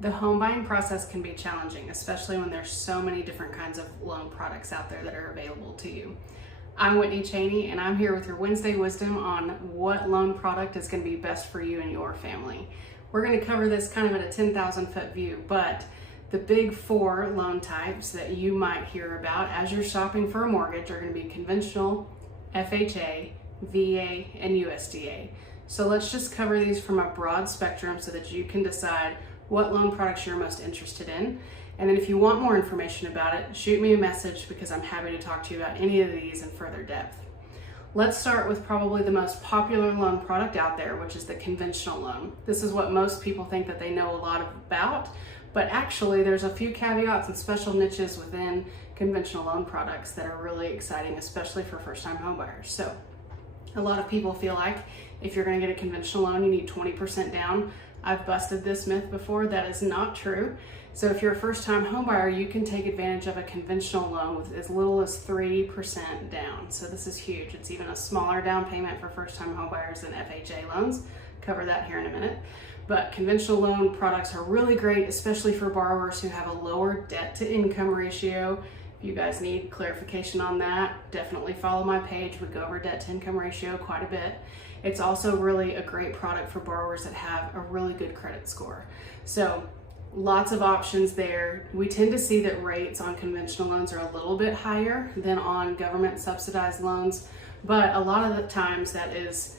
The home buying process can be challenging, especially when there's so many different kinds of loan products out there that are available to you. I'm Whitney Chaney, and I'm here with your Wednesday wisdom on what loan product is going to be best for you and your family. We're going to cover this kind of at a 10,000 foot view, but the big four loan types that you might hear about as you're shopping for a mortgage are going to be conventional, FHA, VA, and USDA. So let's just cover these from a broad spectrum so that you can decide what loan products you're most interested in. And then if you want more information about it, shoot me a message because I'm happy to talk to you about any of these in further depth. Let's start with probably the most popular loan product out there, which is the conventional loan. This is what most people think that they know a lot about, but actually there's a few caveats and special niches within conventional loan products that are really exciting, especially for first-time homebuyers. So a lot of people feel like if you're going to get a conventional loan, you need 20% down. I've busted this myth before. That is not true. So if you're a first-time homebuyer, you can take advantage of a conventional loan with as little as 3% down. So this is huge. It's even a smaller down payment for first-time homebuyers than FHA loans. Cover that here in a minute. But conventional loan products are really great, especially for borrowers who have a lower debt-to-income ratio. If you guys need clarification on that, definitely follow my page. We go over debt-to-income ratio quite a bit. It's also really a great product for borrowers that have a really good credit score. So lots of options there. We tend to see that rates on conventional loans are a little bit higher than on government subsidized loans, but a lot of the times that's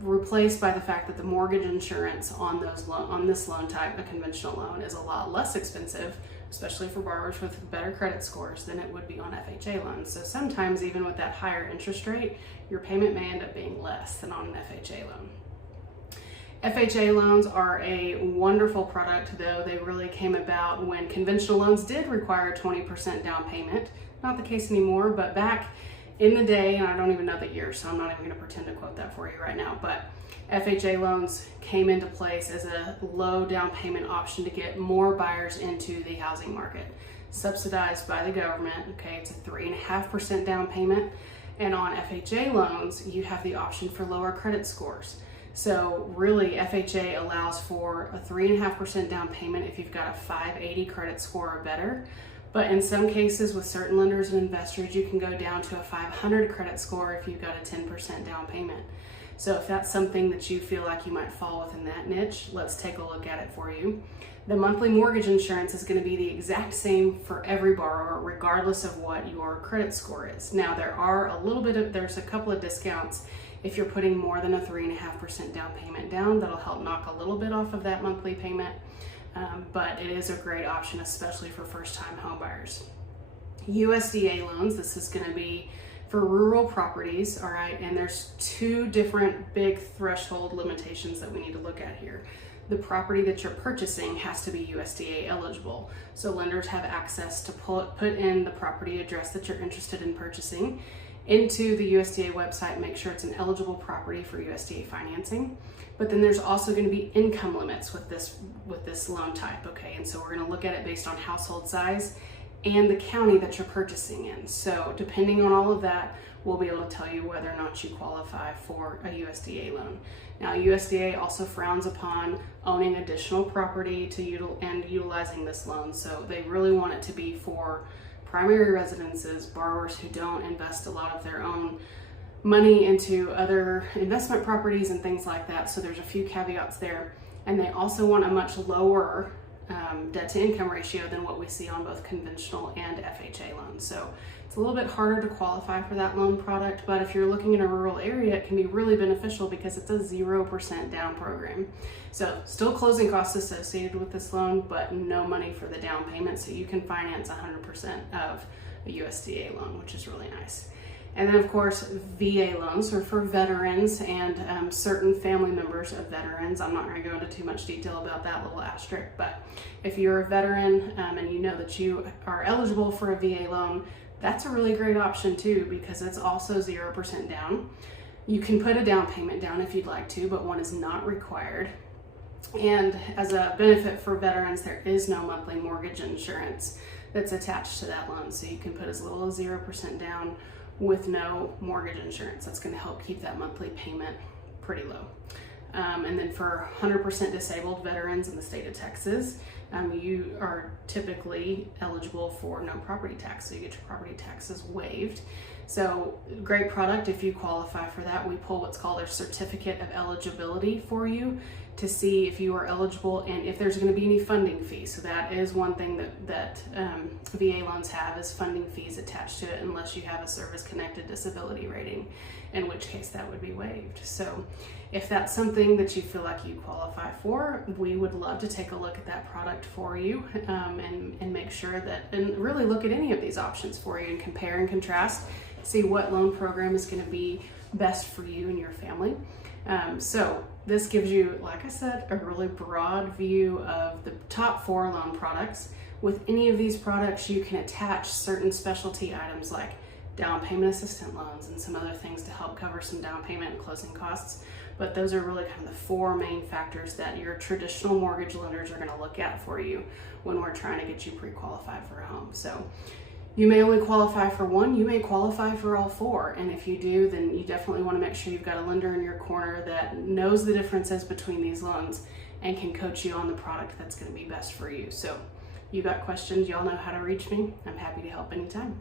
replaced by the fact that the mortgage insurance on this loan type, a conventional loan, is a lot less expensive, especially for borrowers with better credit scores, than it would be on FHA loans. So sometimes even with that higher interest rate, your payment may end up being less than on an FHA loan. FHA loans are a wonderful product, though they really came about when conventional loans did require a 20% down payment. Not the case anymore, but back in the day, and I don't even know the year, so I'm not even going to pretend to quote that for you right now, but FHA loans came into place as a low down payment option to get more buyers into the housing market. Subsidized by the government, okay, it's a 3.5% down payment, and on FHA loans, you have the option for lower credit scores. So really, FHA allows for a 3.5% down payment if you've got a 580 credit score or better. But in some cases with certain lenders and investors, you can go down to a 500 credit score if you've got a 10% down payment. So if that's something that you feel like you might fall within that niche, let's take a look at it for you. The monthly mortgage insurance is going to be the exact same for every borrower, regardless of what your credit score is. Now there's a couple of discounts if you're putting more than a 3.5% down payment down. That'll help knock a little bit off of that monthly payment. But it is a great option, especially for first-time homebuyers. USDA loans, this is going to be for rural properties, all right, and there's two different big threshold limitations that we need to look at here. The property that you're purchasing has to be USDA eligible, so lenders have access to put in the property address that you're interested in purchasing into the USDA website, make sure it's an eligible property for USDA financing. But then there's also going to be income limits with this loan type, okay? And so we're going to look at it based on household size and the county that you're purchasing in. So depending on all of that, we'll be able to tell you whether or not you qualify for a USDA loan. Now, USDA also frowns upon owning additional property and utilizing this loan. So they really want it to be for primary residences, borrowers who don't invest a lot of their own money into other investment properties and things like that. So there's a few caveats there. And they also want a much lower debt to income ratio than what we see on both conventional and FHA loans. So it's a little bit harder to qualify for that loan product, but if you're looking in a rural area, it can be really beneficial because it's a 0% down program. So still closing costs associated with this loan, but no money for the down payment. So you can finance 100% of a USDA loan, which is really nice. And then of course, VA loans are for veterans and certain family members of veterans. I'm not going to go into too much detail about that little asterisk, but if you're a veteran and you know that you are eligible for a VA loan, that's a really great option too, because it's also 0% down. You can put a down payment down if you'd like to, but one is not required. And as a benefit for veterans, there is no monthly mortgage insurance that's attached to that loan. So you can put as little as 0% down with no mortgage insurance. That's going to help keep that monthly payment pretty low. And then for 100% disabled veterans in the state of Texas, you are typically eligible for no property tax, so you get your property taxes waived. So great product if you qualify for that. We pull what's called a certificate of eligibility for you to see if you are eligible and if there's going to be any funding fees. So that is one thing that VA loans have, is funding fees attached to it unless you have a service-connected disability rating, in which case that would be waived. So if that's something that you feel like you qualify for, we would love to take a look at that product for you, and make sure that, and really look at any of these options for you and compare and contrast, see what loan program is going to be best for you and your family. So this gives you, like I said, a really broad view of the top 4 loan products. With any of these products, you can attach certain specialty items like down payment assistant loans and some other things to help cover some down payment and closing costs. But those are really kind of the 4 main factors that your traditional mortgage lenders are going to look at for you when we're trying to get you pre-qualified for a home. So you may only qualify for one, you may qualify for all 4. And if you do, then you definitely want to make sure you've got a lender in your corner that knows the differences between these loans and can coach you on the product that's going to be best for you. So you got questions, y'all know how to reach me. I'm happy to help anytime.